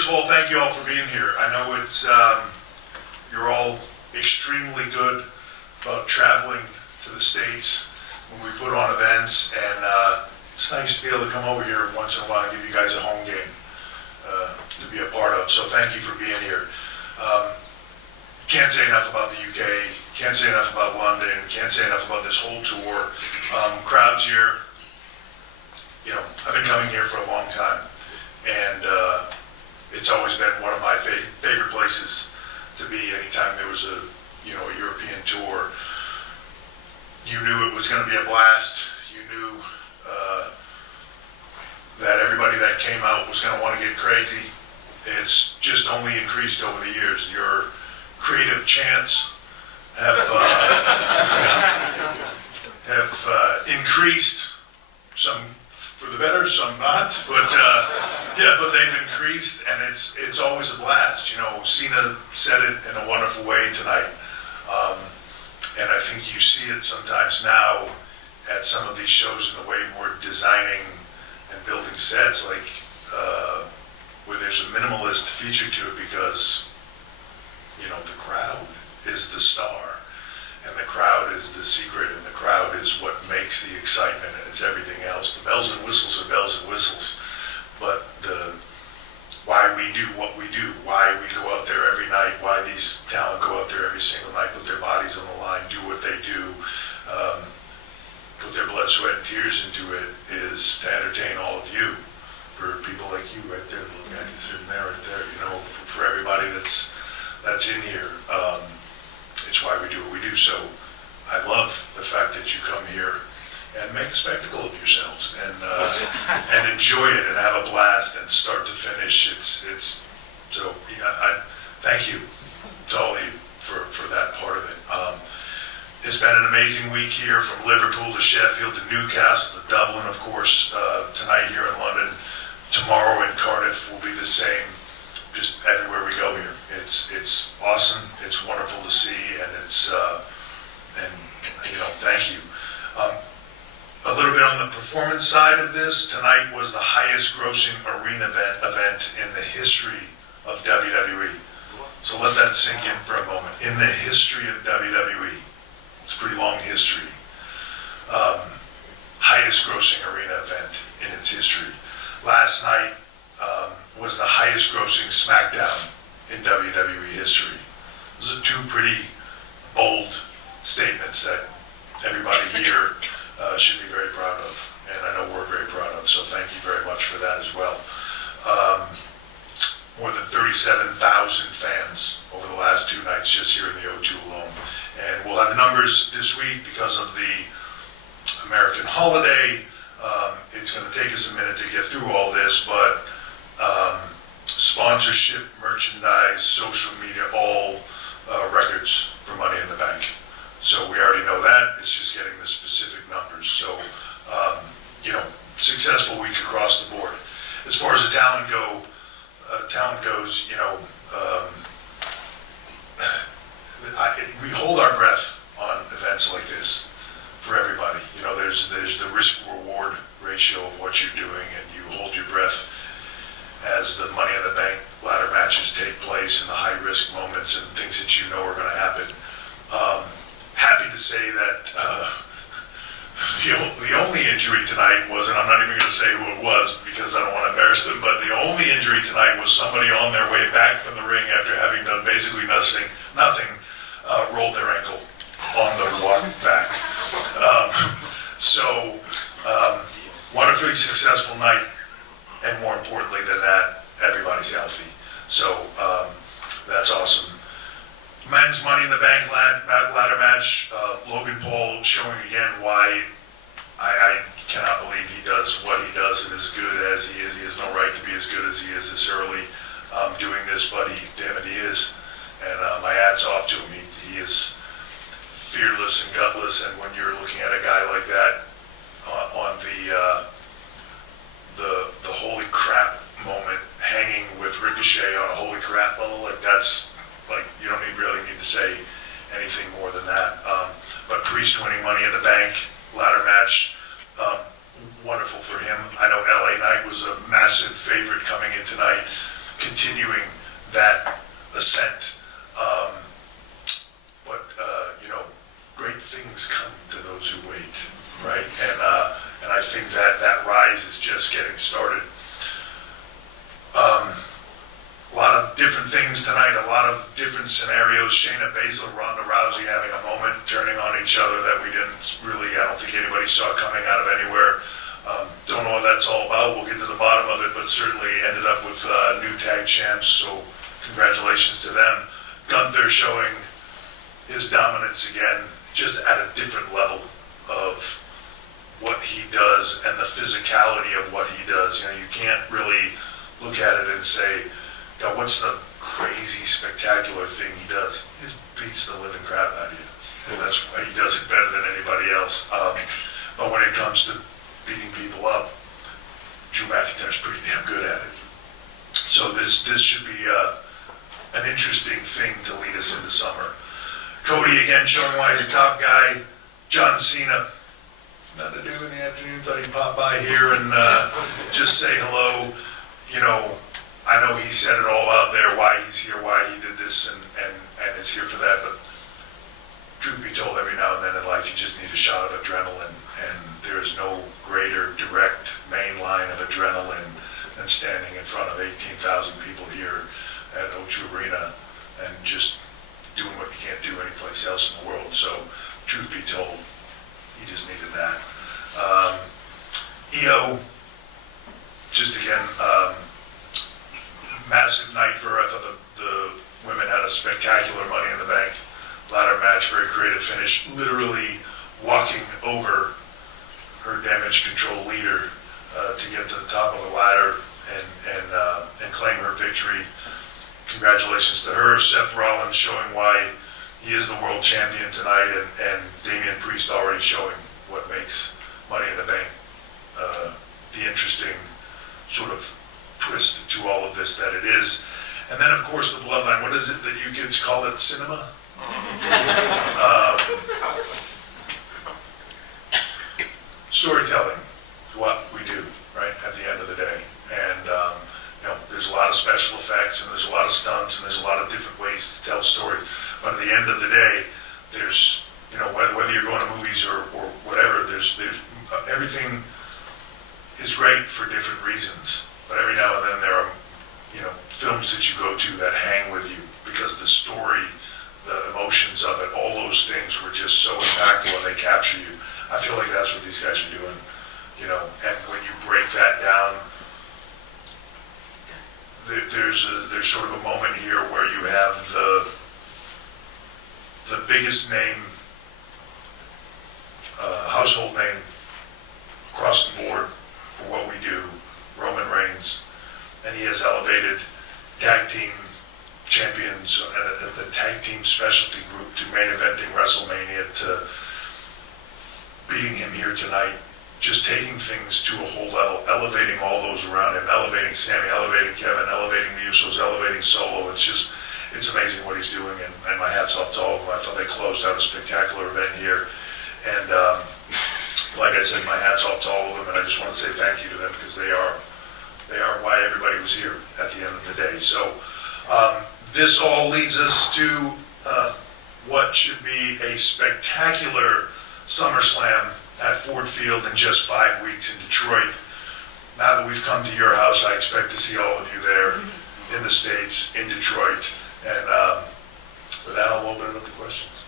first of all, thank you all for being here. I know it's you're all extremely good about traveling to the States when we put on events, and it's nice to be able to come over here once in a while and give you guys a home game to be a part of. So thank you for being here. Can't say enough about the UK, can't say enough about London, can't say enough about this whole tour. Crowds here, you know, I've been coming here for a long time, and it's always been one of my favorite places to be anytime there was a European tour. You knew it was going to be a blast. You knew that everybody that came out was going to want to get crazy. It's just only increased over the years. Your creative chants have increased, some for the better, some not, but but they've increased, and it's always a blast. You know, Cena said it in a wonderful way tonight, and I think you see it sometimes now at some of these shows in the way we're designing and building sets, like where there's a minimalist feature to it, because you know the crowd is the star, and the crowd is the secret, and the crowd is what makes the excitement, and it's everything else. The bells and whistles are bells and whistles, but why we do what we do, why we go out there every night, why these talent go out there every single night, put their bodies on the line, do what they do, put their blood, sweat, and tears into it, is to entertain all of you. For people like you right there, the little guy sitting there, right there, you know, for everybody that's in here. It's why we do what we do. So I love the fact that you come here and make a spectacle of yourselves and enjoy it and have a blast and start to finish. It's so I thank you to all of you for that part of it. It's been an amazing week here, from Liverpool to Sheffield to Newcastle to Dublin, of course, tonight here in London. Tomorrow in Cardiff will be the same. Just everywhere we go here, it's awesome. It's wonderful to see, and it's and you know, thank you. A little bit on the performance side of this, tonight was the highest grossing arena event in the history of WWE. So let that sink in for a moment. In the history of WWE, it's a pretty long history. Highest grossing arena event in its history. Last night was the highest grossing SmackDown in WWE history. Those are two pretty bold statements that everybody here should be very proud of, and I know we're very proud of, so thank you very much for that as well. More than 37,000 fans over the last two nights just here in the O2 alone. And we'll have numbers this week because of the American holiday. It's going to take us a minute to get through all this, but sponsorship, merchandise, social media, all records for Money in the Bank. So we already know that. It's just getting the specific numbers. So, you know, successful week across the board. As far as the talent goes, you know, we hold our breath on events like this for everybody. You know, there's the risk-reward ratio of what you're doing, and you hold your breath as the Money in the Bank ladder matches take place and the high-risk moments and things that you know are going to happen. Happy to say that the only injury tonight was, and I'm not even going to say who it was because I don't want to embarrass them, but the only injury tonight was somebody on their way back from the ring after having done basically nothing, rolled their ankle on the walk back. Wonderfully successful night, and more importantly than that, everybody's healthy. So that's awesome. Men's Money in the Bank ladder match, Logan Paul showing again why I cannot believe he does what he does and as good as he is. He has no right to be as good as he is this early doing this, but damn it, he is. And my hat's off to him. He is fearless and gutless, and when you're looking at a guy like that on the holy crap moment, hanging with Ricochet on a holy crap level, like that's like you don't really need to say anything more than that. But Priest winning Money in the Bank ladder match, wonderful for him. I know LA Knight was a massive favorite coming in tonight, continuing that ascent. But great things come to those who wait, right? And I think that rise is just getting started. A lot of different things tonight, a lot of different scenarios. Shayna Baszler, Ronda Rousey having a moment, turning on each other that we didn't really, I don't think anybody saw coming out of anywhere. Don't know what that's all about. We'll get to the bottom of it, but certainly ended up with new tag champs, so congratulations to them. Gunther showing his dominance again, just at a different level of what he does and the physicality of what he does. You can't really look at it and say, God, what's the crazy, spectacular thing he does? He just beats the living crap out of you. And that's why he does it better than anybody else. But when it comes to beating people up, Drew McIntyre's pretty damn good at it. So this should be an interesting thing to lead us into summer. Cody again showing why he's a top guy. John Cena, nothing to do in the afternoon. Thought he'd pop by here and just say hello. I know he said it all out there, why he's here, why he did this, and is here for that. But truth be told, every now and then in life, you just need a shot of adrenaline. And there is no greater direct main line of adrenaline than standing in front of 18,000 people here at O2 Arena and just doing what you can't do anyplace else in the world. So truth be told, he just needed that. EO, just again, massive night for her. I thought the women had a spectacular Money in the Bank ladder match, very creative finish, literally walking over her damage control leader to get to the top of the ladder and claim her victory. Congratulations to her. Seth Rollins showing why he is the world champion tonight, and Damian Priest already showing what makes Money in the Bank the interesting sort of twist to all of this that it is. And then of course the bloodline. What is it that you kids call it? Cinema? Storytelling is what we do, right, at the end of the day. And there's a lot of special effects, and there's a lot of stunts, and there's a lot of different ways to tell stories. But at the end of the day, there's, whether you're going to movies or whatever, there's everything is great for different reasons. But every now and then there are, films that you go to that hang with you because the story, the emotions of it, all those things were just so impactful and they capture you. I feel like that's what these guys are doing, and when you break that down, there's sort of a moment here where you have the biggest name, household name across the board for what we do, Roman Reigns, and he has elevated tag team champions and the tag team specialty group to main eventing WrestleMania, to beating him here tonight, just taking things to a whole level, elevating all those around him, elevating Sammy, elevating Kevin, elevating the Usos, elevating Solo. It's amazing what he's doing, and my hat's off to all of them. I thought they closed out a spectacular event here, and like I said, my hat's off to all of them, and I just want to say thank you to them because they are why everybody was here at the end of the day. So this all leads us to what should be a spectacular SummerSlam at Ford Field in just 5 weeks in Detroit. Now that we've come to your house, I expect to see all of you there in the States, in Detroit. And with that, I'll open it up to questions.